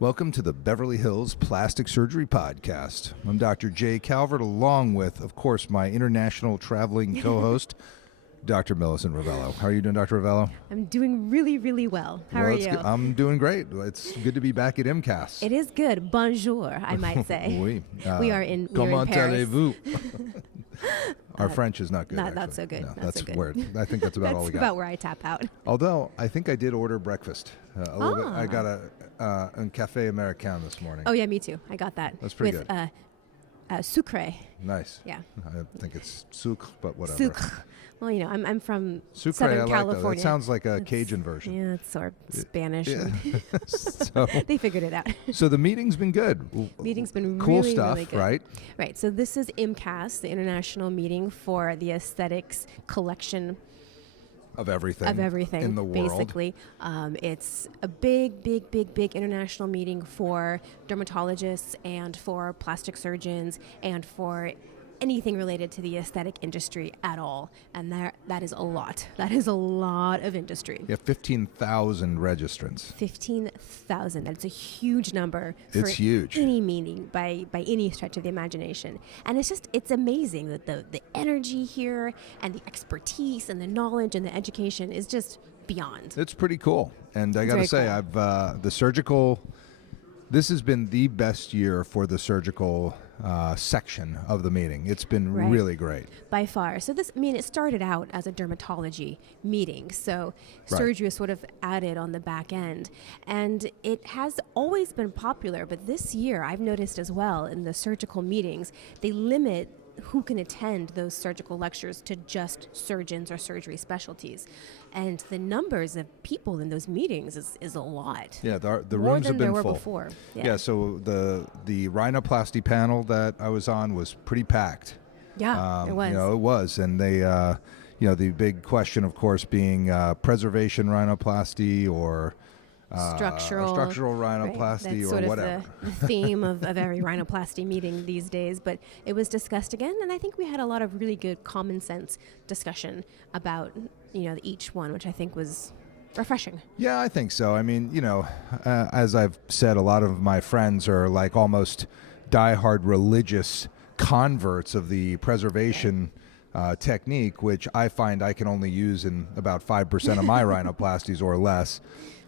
Welcome to the Beverly Hills Plastic Surgery Podcast. I'm Dr. Jay Calvert, along with, of course, my international traveling co-host, Dr. Millicent Ravello. How are you doing, Dr. Ravello? I'm doing really, really well. How are you? I'm doing great. It's good to be back at IMCAS. It is good. Bonjour, I might say. Oui. We are in Comment Paris. allez-vous? Our French is not good. Not so good. No, Not that's so good. weird. I think that's about all we got. That's about where I tap out. Although, I think I did order breakfast a little bit. I got a Café Americain this morning. Oh, yeah, me too. I got that. That's pretty with, good. Sucre. Nice. Yeah. I think it's sucre, but whatever. Sucre. Well, you know, I'm from Sucre, Southern I like California. that. It sounds like a Cajun version. Yeah, it's sort of Spanish. Yeah. So, They figured it out. so the meeting's been good. Meeting's been cool really, stuff, really good. right? Right. So this is IMCAS, the international meeting for the aesthetics collection Of everything. in the world. basically. It's a big international meeting for dermatologists and for plastic surgeons and for anything related to the aesthetic industry at all. And that is a lot. That is a lot of industry. Yeah, 15,000 registrants. 15,000. That's a huge number for It's huge. any meeting by any stretch of the imagination. And it's amazing that the energy here and the expertise and the knowledge and the education is just beyond. It's pretty cool. And I got to very say, cool. this has been the best year for the surgical section of the meeting. It's been Right. really great. By far. So it started out as a dermatology meeting. So Right. surgery was sort of added on the back end. And it has always been popular, but this year I've noticed as well in the surgical meetings, they limit who can attend those surgical lectures to just surgeons or surgery specialties. And the numbers of people in those meetings is a lot. Yeah, the More rooms than have been there were full. before. Yeah, so the rhinoplasty panel that I was on was pretty packed. Yeah, it was. It was. And they, the big question, of course, being preservation rhinoplasty or structural rhinoplasty That's or sort whatever. of the theme of every rhinoplasty meeting these days. But it was discussed again, and I think we had a lot of really good common sense discussion about each one, which I think was refreshing. Yeah, I think so. I mean, as I've said, a lot of my friends are like almost diehard religious converts of the preservation technique, which I find I can only use in about 5% of my rhinoplasties or less.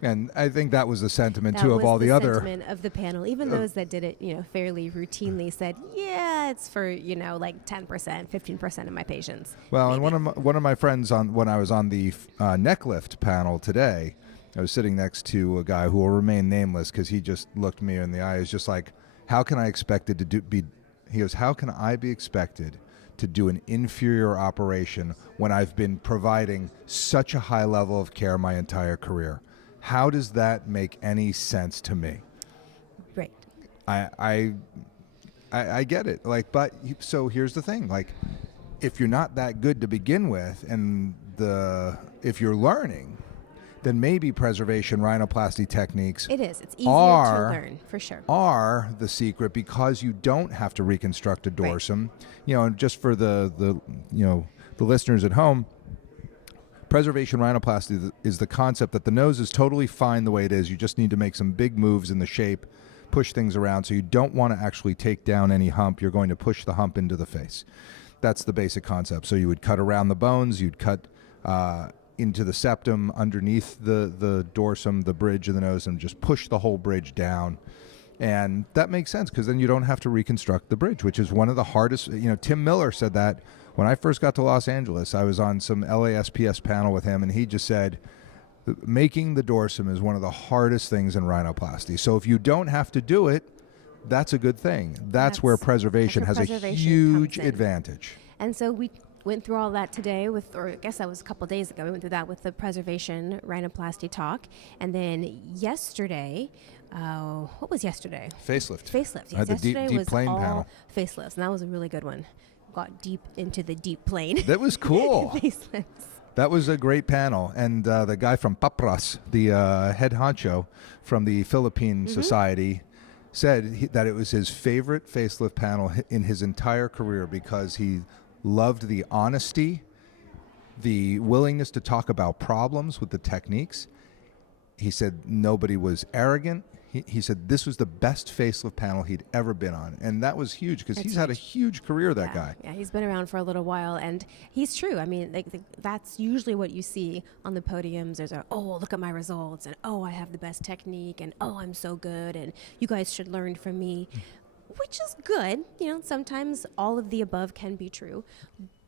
And I think that was the sentiment, too, of all the other... sentiment of the panel. Even those that did it, fairly routinely said, yeah, it's for, like 10%, 15% of my patients. Well, maybe. and one of my friends, when I was on the neck lift panel today, I was sitting next to a guy who will remain nameless because he just looked me in the eye. He was just like, how can I expected to be... He goes, how can I be expected to do an inferior operation when I've been providing such a high level of care my entire career? How does that make any sense to me? Right. I get it. So here's the thing. Like, if you're not that good to begin with, and if you're learning, then maybe preservation rhinoplasty techniques It is. It's easier to learn, for sure. are the secret because you don't have to reconstruct a dorsum. Right. And just for the listeners at home, preservation rhinoplasty is the concept that the nose is totally fine the way it is. You just need to make some big moves in the shape, push things around. So you don't want to actually take down any hump. You're going to push the hump into the face. That's the basic concept. So you would cut around the bones. You'd cut into the septum underneath the dorsum, the bridge of the nose, and just push the whole bridge down. And that makes sense because then you don't have to reconstruct the bridge, which is one of the hardest. Tim Miller said that when I first got to Los Angeles. I was on some LASPS panel with him, and he just said making the dorsum is one of the hardest things in rhinoplasty. So if you don't have to do it, that's a good thing. That's where preservation has a huge advantage. And so we went through all that today or I guess that was a couple days ago. We went through that with the preservation rhinoplasty talk. And then yesterday, what was yesterday? Facelift. Yes, I had the deep plane panel. Facelifts, and that was a really good one. Got deep into the deep plane. That was cool. Facelifts. That was a great panel. And the guy from Papras, the head honcho from the Philippine Society, said that it was his favorite facelift panel in his entire career because he loved the honesty, the willingness to talk about problems with the techniques. He said nobody was arrogant. he said this was the best facelift panel he'd ever been on. And that was huge because he's had a huge career, that guy. Yeah, he's been around for a little while, and he's true. I mean, that's usually what you see on the podiums. There's oh, look at my results, and oh, I have the best technique, and oh, I'm so good, and you guys should learn from me, which is good. Sometimes all of the above can be true,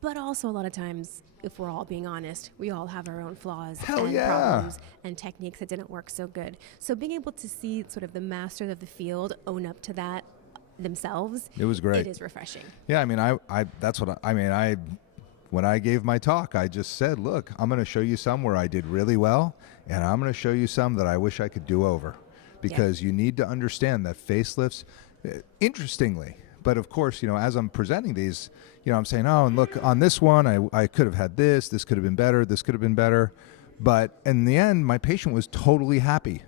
but also a lot of times, if we're all being honest, we all have our own flaws and problems and techniques that didn't work so good. So being able to see sort of the masters of the field own up to that themselves, it was great. It is refreshing. Yeah, I mean, that's what when I gave my talk, I just said, look, I'm going to show you some where I did really well, and I'm going to show you some that I wish I could do over, because you need to understand that facelifts, interestingly, but of course, as I'm presenting these, I'm saying, oh, and look, on this one, I could have had this could have been better, this could have been better. But in the end, my patient was totally happy.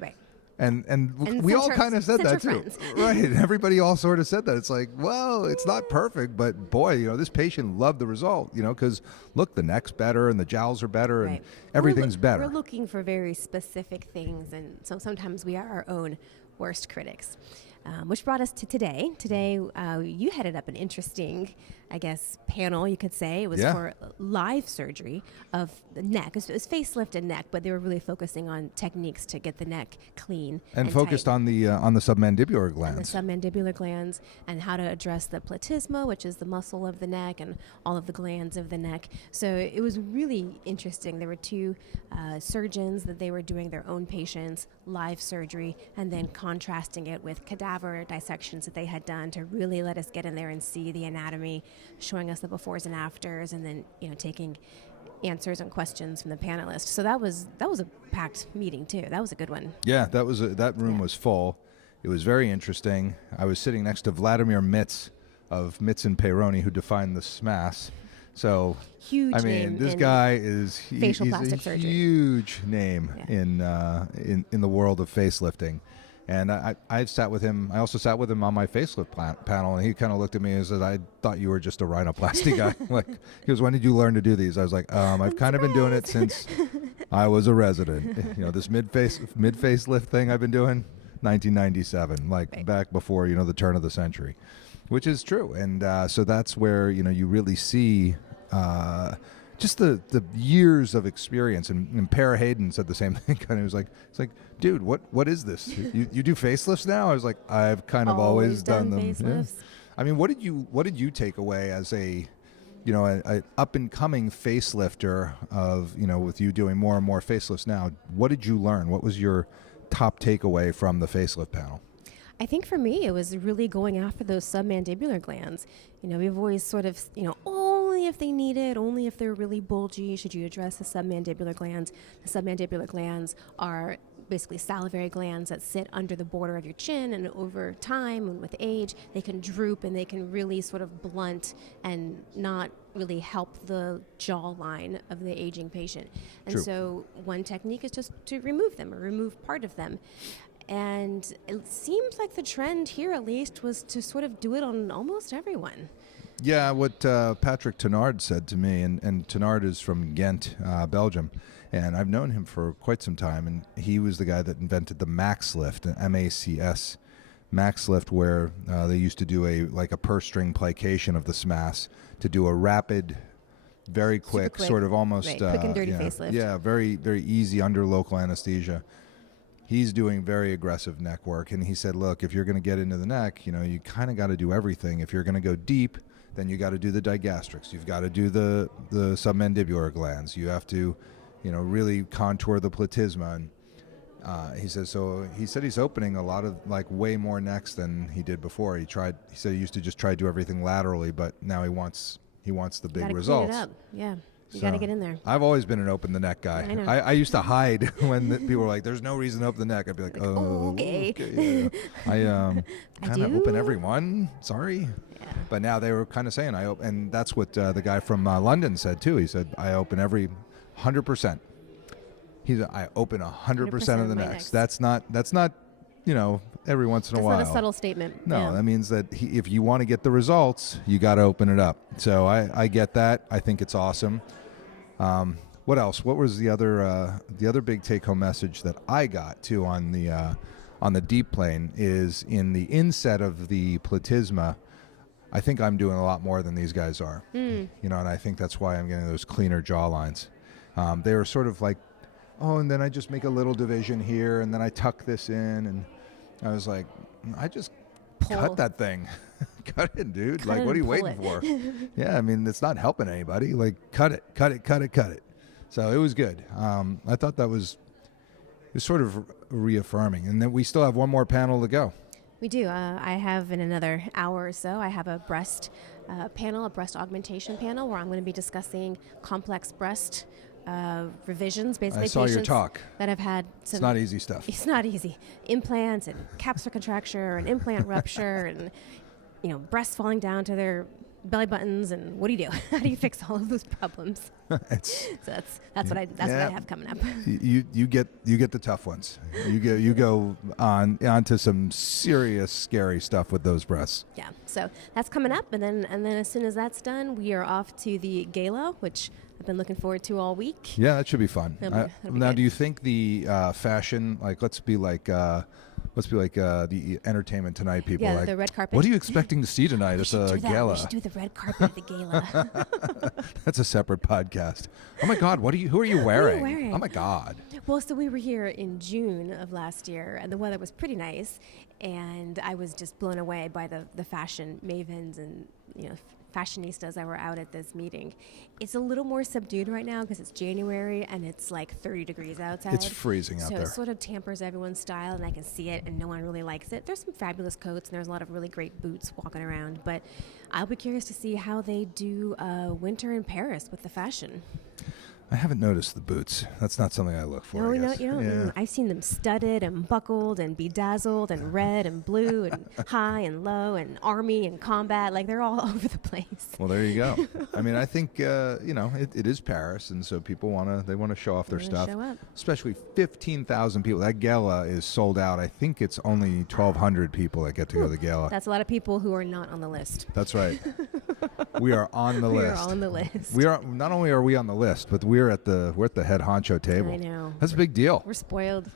Right. And we all kind of said that too. Right. And everybody all sort of said that. It's like, well, it's not perfect, but boy, this patient loved the result, because look, the neck's better and the jowls are better and everything's better. We're looking for very specific things, and so sometimes we are our own worst critics. Which brought us to today. Today, you headed up an interesting, I guess, panel, you could say. It was for live surgery of the neck. It was facelift and neck, but they were really focusing on techniques to get the neck clean and focused tight. on the submandibular glands. The submandibular glands, and how to address the platysma, which is the muscle of the neck, and all of the glands of the neck. So it was really interesting. There were two surgeons that they were doing their own patients, live surgery, and then contrasting it with cadaver dissections that they had done to really let us get in there and see the anatomy, showing us the befores and afters, and then taking answers and questions from the panelists. So that was a packed meeting too. That was a good one. Yeah, that room was full. It was very interesting. I was sitting next to Vladimir Mitz of Mitz and Peyroni, who defined the SMAS. So huge. I mean, this guy is facial he's plastic a surgery. Huge name in the world of facelifting. And I sat with him. I also sat with him on my facelift panel, and he kind of looked at me and said, "I thought you were just a rhinoplasty guy." Like, he goes, "When did you learn to do these?" I was like, "I've kind of been doing it since I was a resident. This mid facelift thing I've been doing, 1997, back before the turn of the century," which is true. And so that's where you really see. Just the years of experience, and Per Hayden said the same thing. And he was like, "It's like, dude, what is this? You do facelifts now?" I was like, "I've kind of always done them." Facelifts. Yeah. I mean, what did you take away as a up and coming facelifter of with you doing more and more facelifts now? What did you learn? What was your top takeaway from the facelift panel? I think for me, it was really going after those submandibular glands. We've always sort of, only if they need it, only if they're really bulgy, should you address the submandibular glands. The submandibular glands are basically salivary glands that sit under the border of your chin, and over time and with age, they can droop and they can really sort of blunt and not really help the jawline of the aging patient. And True. So one technique is just to remove them or remove part of them. And it seems like the trend here, at least, was to sort of do it on almost everyone. Yeah, what Patrick Tenard said to me, and Tenard is from Ghent, Belgium, and I've known him for quite some time, and he was the guy that invented the Max Lift, MACS, Max Lift, where they used to do a purse string plication of the SMAS to do a rapid, very quick, sort of almost quick and dirty facelift. Yeah, very, very easy under local anesthesia. He's doing very aggressive neck work, and he said, look, if you're going to get into the neck, you kind of got to do everything. If you're going to go deep, then you got to do the digastrics. You've got to do the submandibular glands. You have to, really contour the platysma. And he said he's opening a lot of way more necks than he did before. He said he used to just try to do everything laterally, but now he wants the big results. Clean it up. Yeah. You got to get in there. I've always been an open the neck guy. I know. I used to hide when people were like, "There's no reason to open the neck." I'd be like, "Oh, okay." Yeah. I kind of open every one. Sorry, yeah. But now they were kind of saying and that's what the guy from London said too. He said, "I open every 100%." I open 100% of the necks. That's not every once in a while. That's not a subtle statement. No, yeah. that means that if you want to get the results, you got to open it up. So I get that. I think it's awesome. What else? What was the other big take-home message that I got too on on the deep plane is in the inset of the platysma. I think I'm doing a lot more than these guys are, you know, and I think that's why I'm getting those cleaner jaw lines. They were sort of like, oh, and then I just make a little division here, and then I tuck this in, and I was like, I just cut that thing. Cut it, dude. Cut like, it what are you and waiting pull for? Yeah, I mean, it's not helping anybody. Like, cut it. So it was good. I thought it was sort of reaffirming. And then we still have one more panel to go. We do. I have in another hour or so, I have a breast panel, a breast augmentation panel, where I'm going to be discussing complex breast revisions. Basically, I saw your patients talk. that have had some. It's not easy stuff. It's not easy. Implants and capsular contracture and implant rupture and, you know, breasts falling down to their belly buttons, and what do you do? How do you fix all of those problems? So that's what I have coming up. You get the tough ones. You go onto some serious scary stuff with those breasts. Yeah. So that's coming up, and then as soon as that's done, we are off to the gala, which I've been looking forward to all week. Yeah, that should be fun. It'll be now, good. do you think the fashion, like, let's be like the Entertainment Tonight people? Yeah, like, the red carpet. What are you expecting to see tonight at the gala? We should do the red carpet at the gala. That's a separate podcast. Oh my God, who are you wearing? wearing? Oh my God. Well, so we were here in June of last year, and the weather was pretty nice, and I was just blown away by the fashion mavens and, you know, fashionistas that were out at this meeting. It's a little more subdued right now because it's January and it's like 30 degrees outside. It's freezing out so there. it sort of tampers everyone's style, and I can see it, and no one really likes it. There's some fabulous coats, and there's a lot of really great boots walking around, but I'll be curious to see how they do winter in Paris with the fashion. I haven't noticed the boots. That's not something I look for. No, I guess. you don't. Yeah. I've seen them studded and buckled and bedazzled and red and blue and high and low and army and combat. Like, they're all over the place. Well, there you go. I mean, I think you know, it is Paris, and so people want to show off their stuff. Show up. Especially 15,000 people. That gala is sold out. I think it's only 1,200 people that get to go to the gala. That's a lot of people who are not on the list. That's right. We are on the We list. are on the list. We are not only are we on the list, but we're at the head honcho table. I know. That's a big deal. We're spoiled.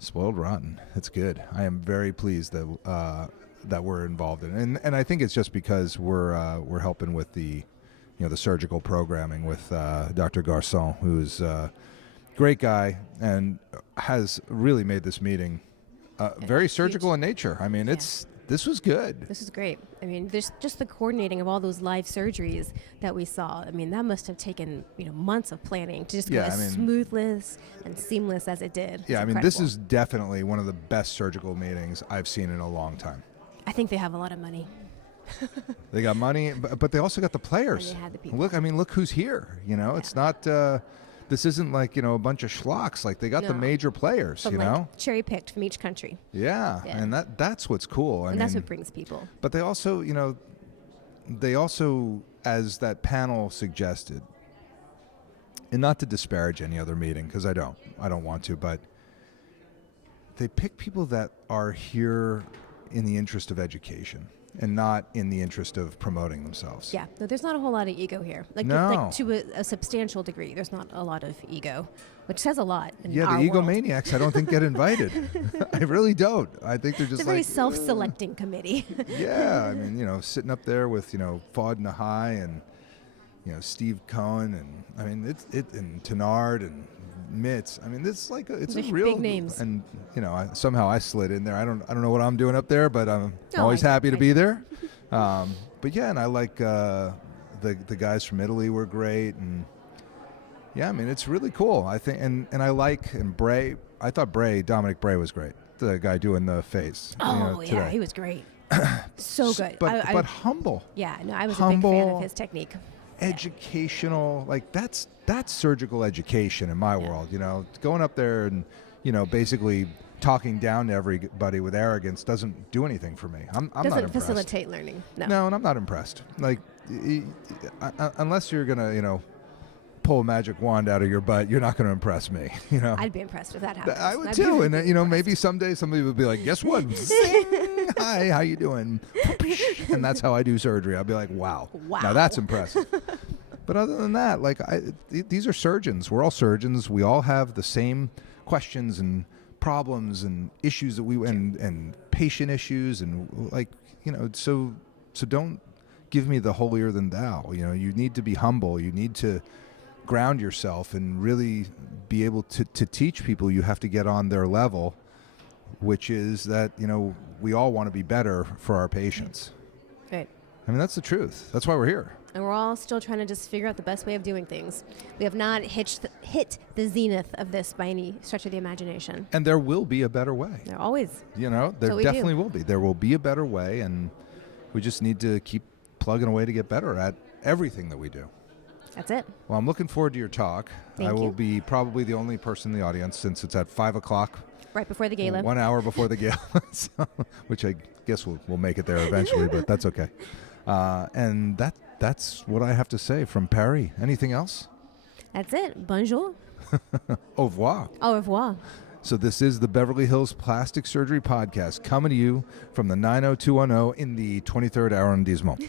Spoiled rotten. It's good. I am very pleased that we're involved in it. And I think it's just because we're helping with the surgical programming with Dr. Garçon, who's a great guy and has really made this meeting very surgical in nature. I mean, this was good. This is great. I mean, there's just the coordinating of all those live surgeries that we saw. I mean, that must have taken months of planning to just go as smoothless and seamless as it did. Yeah, It's I mean, this incredible. is definitely one of the best surgical meetings I've seen in a long time. I think they have a lot of money. They got money, but they also got the players. And they had the people. Look who's here. It's not. This isn't like a bunch of schlocks. Like, they got the No. major players. Cherry picked from each country. Yeah, Yeah. and that's what's cool. And that's what brings people. But they also, as that panel suggested, and not to disparage any other meeting, because I don't want to, but they pick people that are here in the interest of education and not in the interest of promoting themselves. Yeah, no, there's not a whole lot of ego here. No. Like to a substantial degree, there's not a lot of ego, which says a lot in Yeah, our the world. egomaniacs I don't think get invited. I really don't. I think they're just It's a very like self-selecting committee. Yeah, I mean, sitting up there with, Fuad Nahai and, Steve Cohen and, I mean, and Tenard and Mitz. I mean, it's like it's a Big real names. And somehow I slid in there. I don't know what I'm doing up there, but I'm Oh, always I- happy to I- be there. But yeah, and I like the guys from Italy were great, and yeah, I mean, it's really cool. I think, and I like Bray. I thought Dominic Bray was great. The guy doing the face. Oh, yeah, today. he was great. So good. But humble. Yeah, no, I was humble, a big fan of his technique. Educational, like that's surgical education in my world. Going up there and basically talking down to everybody with arrogance doesn't do anything for me. I'm not Doesn't impressed. facilitate learning. No. No, and I'm not impressed. Like, unless you're gonna pull a magic wand out of your butt, you're not gonna impress me. I'd be impressed if that happened. I would I'd be too, really and maybe someday somebody would be like, "Guess what? Zing! Hi, how you doing?" And that's how I do surgery. I'll be like, "Wow, Wow. now that's impressive." But other than that, like these are surgeons. We're all surgeons. We all have the same questions and problems and issues that and patient issues and so don't give me the holier than thou. You need to be humble. You need to ground yourself and really be able to teach people. You have to get on their level, which is that we all want to be better for our patients. Right. I mean, that's the truth. That's why we're here. And we're all still trying to just figure out the best way of doing things. We have not hit the zenith of this by any stretch of the imagination. And there will be a better way. There always. There definitely will be. There will be a better way, and we just need to keep plugging away to get better at everything that we do. That's it. Well, I'm looking forward to your talk. Thank I will you. be probably the only person in the audience since it's at 5 o'clock. Right before the gala. 1 hour before the gala, which I guess we'll make it there eventually, but that's okay. And that's what I have to say from Paris. Anything else? That's it. Bonjour. Au revoir. Au revoir. So this is the Beverly Hills Plastic Surgery Podcast coming to you from the 90210 in the 23rd arrondissement.